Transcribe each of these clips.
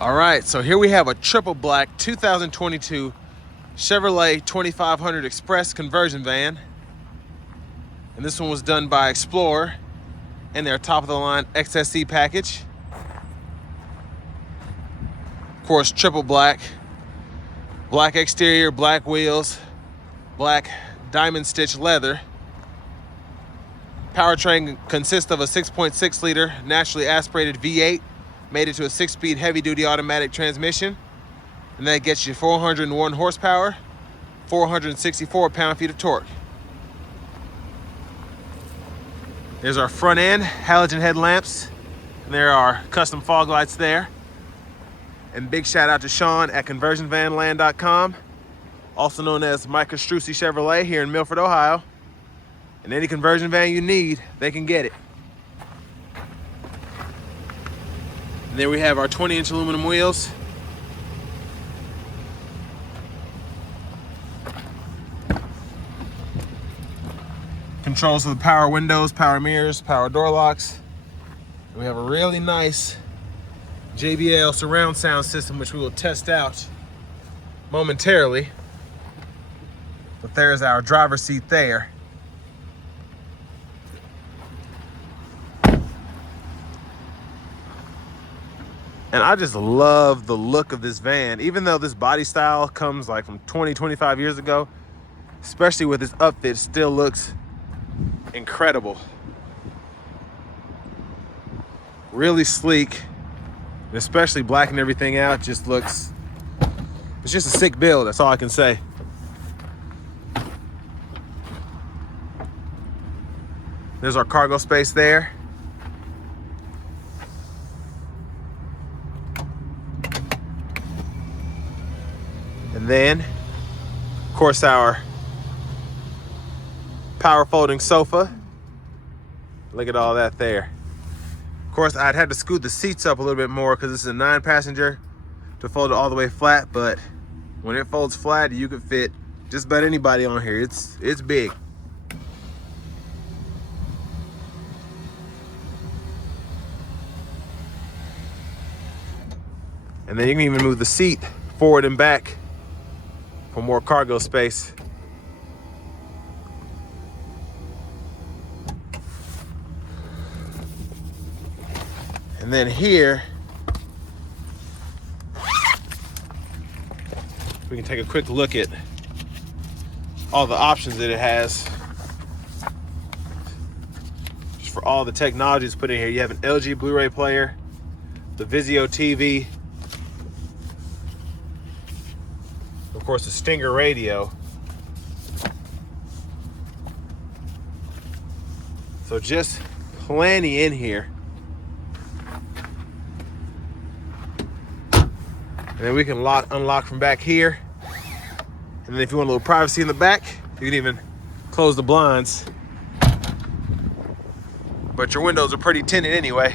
All right, so here we have a triple black 2022 Chevrolet 2500 Express conversion van. And this one was done by Explorer in their top of the line XSC package. Of course, triple black, black exterior, black wheels, black diamond stitch leather. Powertrain consists of a 6.6 liter naturally aspirated V8 made it to a 6-speed heavy-duty automatic transmission, and that gets you 401 horsepower, 464 pound-feet of torque. There's our front end, halogen headlamps, and there are custom fog lights there. And big shout out to Sean at conversionvanland.com, also known as Mike Strucy Chevrolet here in Milford, Ohio. And any conversion van you need, they can get it. And there we have our 20-inch aluminum wheels. Controls for the power windows, power mirrors, power door locks. And we have a really nice JBL surround sound system, which we will test out momentarily. But there's our driver's seat there. And I just love the look of this van, even though this body style comes like from 20, 25 years ago, especially with this upfit, still looks incredible. Really sleek, and especially blacking everything out, just looks, it's just a sick build, that's all I can say. There's our cargo space there. And then, of course, our power folding sofa. Look at all that there. Of course, I'd have to scoot the seats up a little bit more because this is a 9-passenger to fold it all the way flat, but when it folds flat, you could fit just about anybody on here. It's big. And then you can even move the seat forward and back for more cargo space. And then here, we can take a quick look at all the options that it has. Just for all the technologies put in here. You have an LG Blu-ray player, the Vizio TV, of course, the Stinger radio. So just plenty in here. And then we can unlock from back here. And then if you want a little privacy in the back, you can even close the blinds. But your windows are pretty tinted anyway.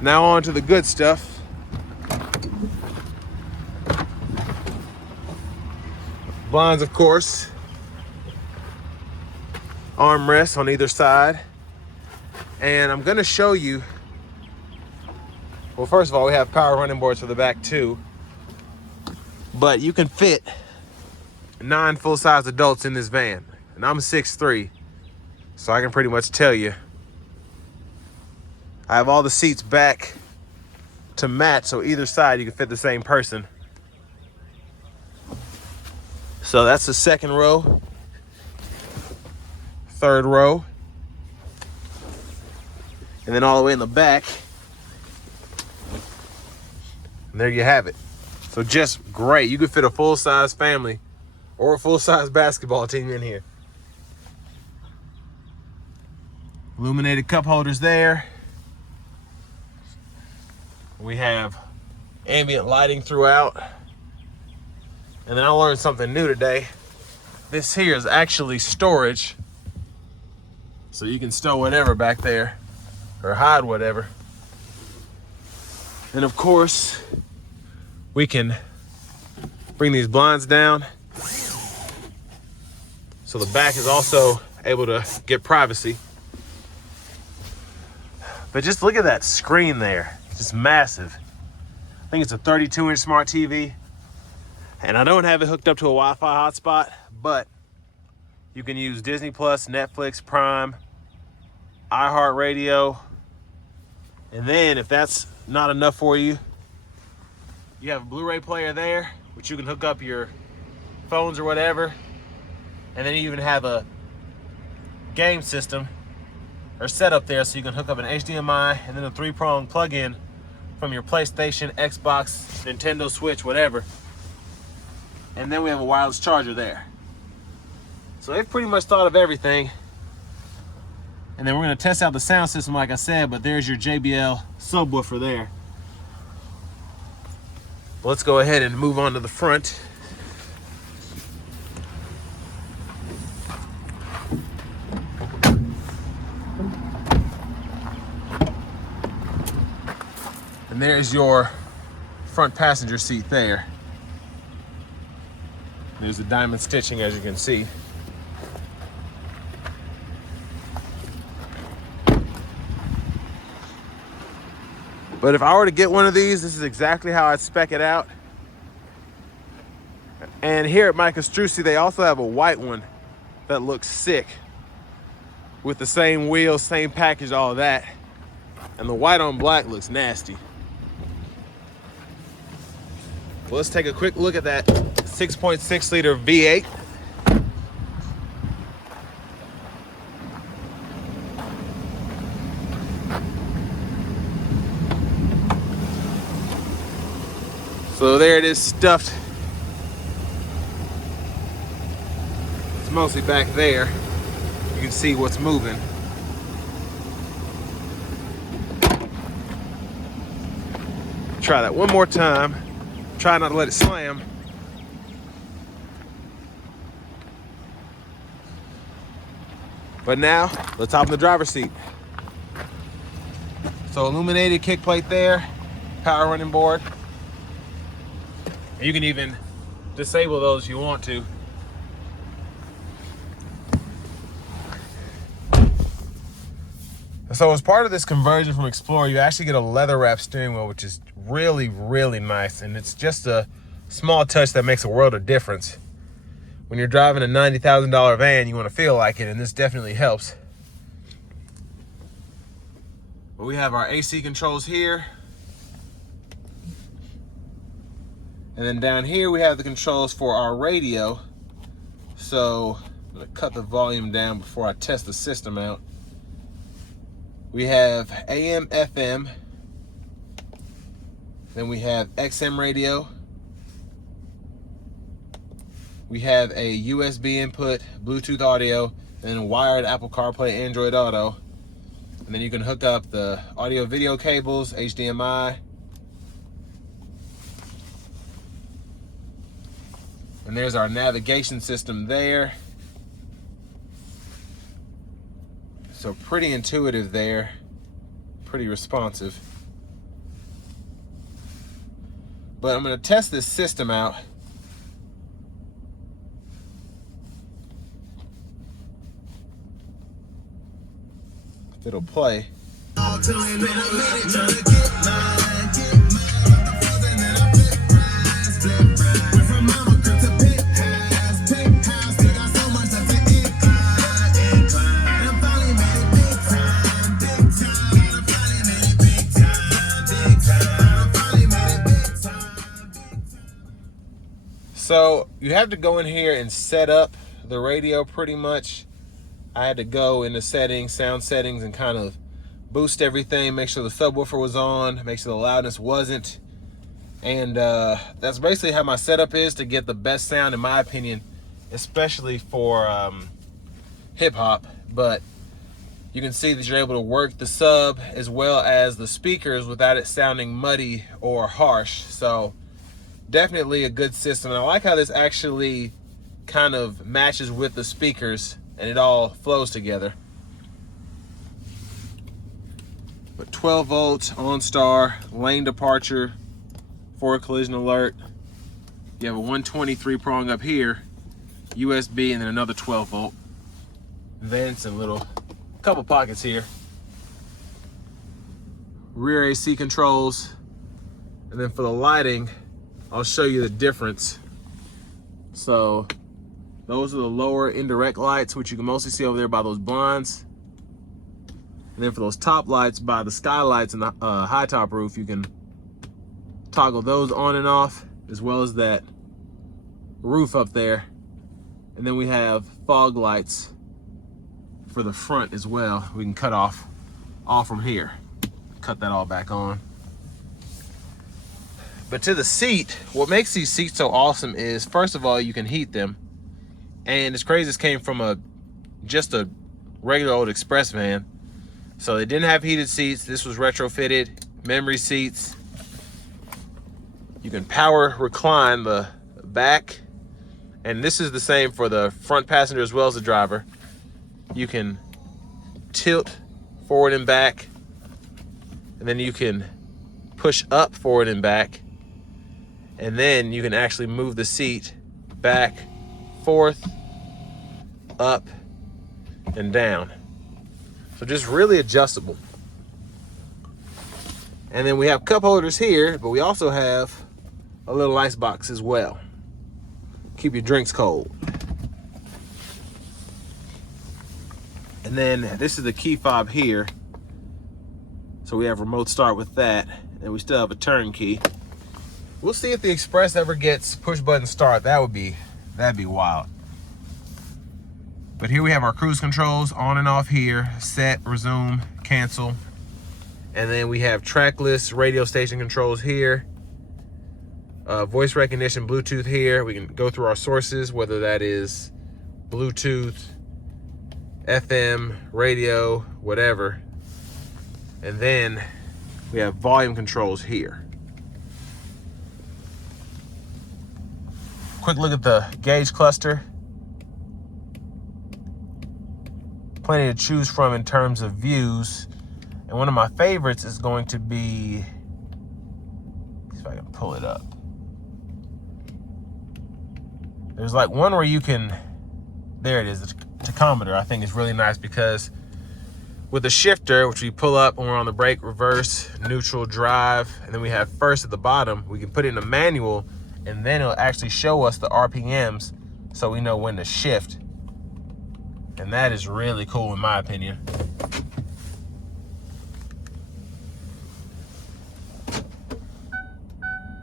Now on to the good stuff. Blinds, of course. Armrests on either side. And I'm gonna show you, well, first of all, we have power running boards for the back too. But you can fit 9 full-size adults in this van. And I'm 6'3", so I can pretty much tell you. I have all the seats back to match, so either side you can fit the same person. So that's the second row, third row, and then all the way in the back. And there you have it. So just great. You could fit a full-size family or a full-size basketball team in here. Illuminated cup holders there. We have ambient lighting throughout. And then I learned something new today. This here is actually storage. So you can stow whatever back there or hide whatever. And of course, we can bring these blinds down. So the back is also able to get privacy. But just look at that screen there, just massive. I think it's a 32-inch smart TV. And I don't have it hooked up to a Wi-Fi hotspot, but you can use Disney Plus, Netflix, Prime, iHeartRadio. And then if that's not enough for you, you have a Blu-ray player there, which you can hook up your phones or whatever. And then you even have a game system or setup there, so you can hook up an HDMI and then a 3-prong plug-in from your PlayStation, Xbox, Nintendo Switch, whatever. And then we have a wireless charger there. So they've pretty much thought of everything. And then we're gonna test out the sound system like I said, but there's your JBL subwoofer there. Let's go ahead and move on to the front. And there's your front passenger seat there. There's the diamond stitching, as you can see. But if I were to get one of these, this is exactly how I'd spec it out. And here at Mike Astrucci, they also have a white one that looks sick with the same wheels, same package, all of that. And the white on black looks nasty. Well, let's take a quick look at that 6.6 liter V8. So there it is, stuffed. It's mostly back there. You can see what's moving. Try that one more time. Try not to let it slam. But now, let's hop in the driver's seat. So illuminated kick plate there, power running board. You can even disable those if you want to. So as part of this conversion from Explorer, you actually get a leather wrap steering wheel, which is really, really nice. And it's just a small touch that makes a world of difference. When you're driving a $90,000 van, you want to feel like it, and this definitely helps. But we have our AC controls here. And then down here we have the controls for our radio. So I'm gonna cut the volume down before I test the system out. We have AM, FM. Then we have XM radio. We have a USB input, Bluetooth audio, and then wired Apple CarPlay, Android Auto. And then you can hook up the audio video cables, HDMI. And there's our navigation system there. So pretty intuitive there, pretty responsive. But I'm gonna test this system out. If it'll play. So you have to go in here and set up the radio pretty much. I had to go into settings, sound settings, and kind of boost everything, make sure the subwoofer was on, make sure the loudness wasn't. And that's basically how my setup is to get the best sound, in my opinion, especially for hip hop. But you can see that you're able to work the sub as well as the speakers without it sounding muddy or harsh. So definitely a good system. And I like how this actually kind of matches with the speakers and it all flows together. But 12 volts, OnStar, lane departure, forward collision alert. You have a 123 prong up here, USB, and then another 12 volt. Vents and little couple pockets here. rear AC controls. And then for the lighting, I'll show you the difference. So those are the lower indirect lights, which you can mostly see over there by those blinds. And then for those top lights by the skylights and the high top roof, you can toggle those on and off, as well as that roof up there. And then we have fog lights for the front as well. We can cut off all from here. Cut that all back on. But to the seat, what makes these seats so awesome is, first of all, you can heat them. And it's crazy, this came from just a regular old express van. So they didn't have heated seats. This was retrofitted, memory seats. You can power recline the back. And this is the same for the front passenger as well as the driver. You can tilt forward and back. And then you can push up forward and back. And then you can actually move the seat back, forth, up, and down. So just really adjustable. And then we have cup holders here, but we also have a little ice box as well. Keep your drinks cold. And then this is the key fob here. So we have remote start with that, and we still have a turn key. We'll see if the Express ever gets push button start. That'd be wild. But here we have our cruise controls on and off here, set, resume, cancel. And then we have trackless radio station controls here. Voice recognition, Bluetooth here. We can go through our sources, whether that is Bluetooth, FM, radio, whatever. And then we have volume controls here. Quick look at the gauge cluster. Plenty to choose from in terms of views. And one of my favorites is going to be, see if I can pull it up. There's like one where you can, there it is, the tachometer. I think is really nice because with the shifter, which we pull up when we're on the brake, reverse, neutral, drive, and then we have first at the bottom, we can put it in a manual and then it'll actually show us the RPMs so we know when to shift. And that is really cool in my opinion.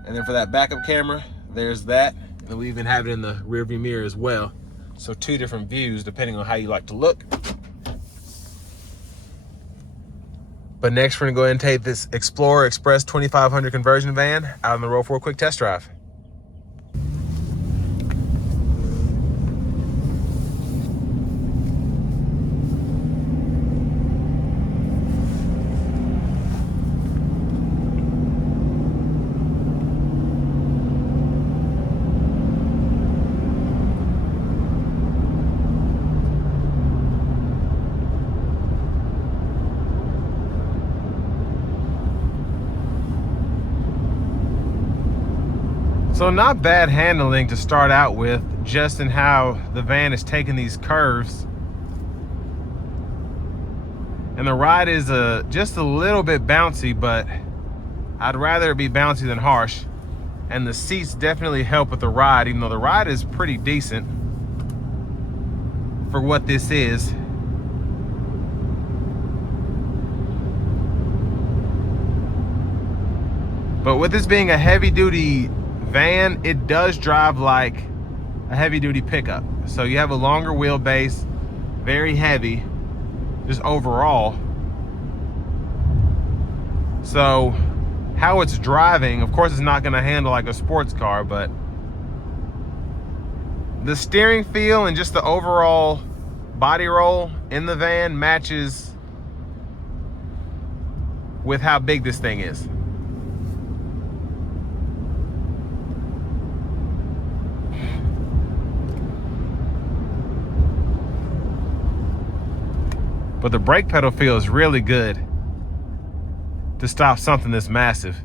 And then for that backup camera, there's that. And we even have it in the rear view mirror as well. So 2 different views depending on how you like to look. But next we're gonna go ahead and take this Explorer Express 2500 conversion van out on the road for a quick test drive. So not bad handling to start out with, just in how the van is taking these curves. And the ride is just a little bit bouncy, but I'd rather it be bouncy than harsh. And the seats definitely help with the ride, even though the ride is pretty decent for what this is. But with this being a heavy duty van, it does drive like a heavy duty pickup. So you have a longer wheelbase, very heavy, just overall. So how it's driving, of course it's not gonna handle like a sports car, but the steering feel and just the overall body roll in the van matches with how big this thing is. But the brake pedal feels really good to stop something this massive.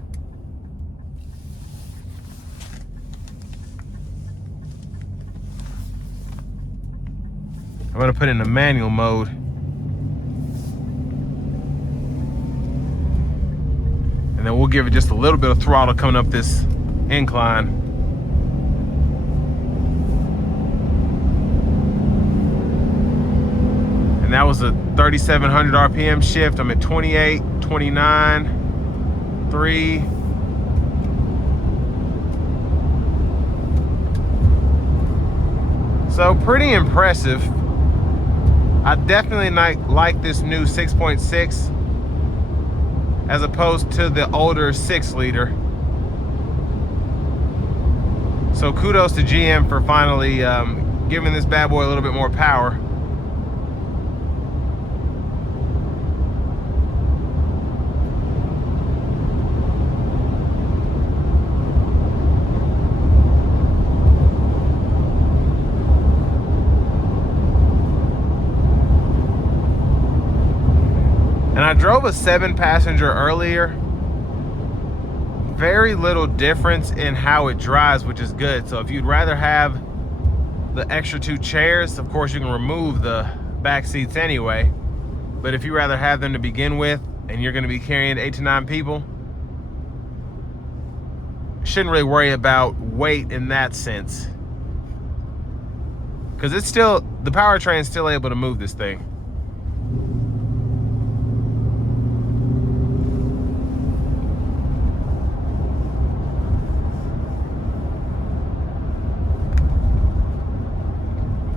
I'm gonna put it in the manual mode. then we'll give it just a little bit of throttle coming up this incline. And that was a 3,700 RPM shift. I'm at 28, 29, 3. So pretty impressive. I definitely like this new 6.6 as opposed to the older 6-liter. So kudos to GM for finally giving this bad boy a little bit more power. And I drove a 7-passenger earlier. Very little difference in how it drives, which is good. So if you'd rather have the extra 2 chairs, of course you can remove the back seats anyway. But if you rather have them to begin with, and you're gonna be carrying 8 to 9 people, shouldn't really worry about weight in that sense. Because it's still, the powertrain's still able to move this thing.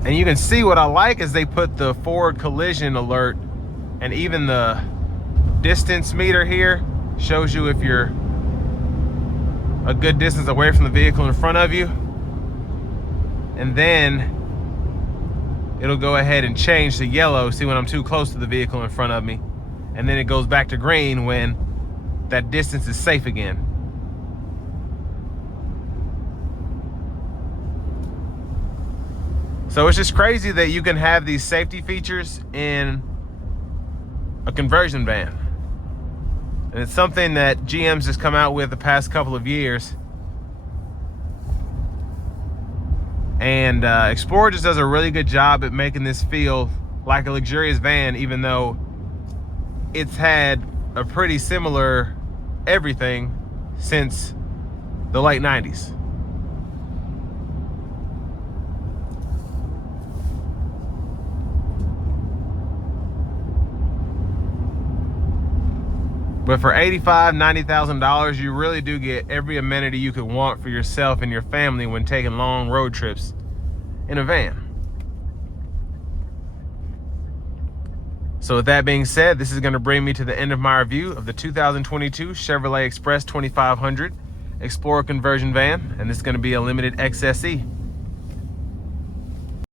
And you can see what I like is they put the forward collision alert, and even the distance meter here shows you if you're a good distance away from the vehicle in front of you. And then it'll go ahead and change to yellow, see when I'm too close to the vehicle in front of me. And then it goes back to green when that distance is safe again. So it's just crazy that you can have these safety features in a conversion van. And it's something that GM's just come out with the past couple of years. And Explorer just does a really good job at making this feel like a luxurious van, even though it's had a pretty similar everything since the late 90s. But for $85,000, $90,000, you really do get every amenity you could want for yourself and your family when taking long road trips in a van. So with that being said, this is going to bring me to the end of my review of the 2022 Chevrolet Express 2500 Explorer conversion van, and this is going to be a limited XSE.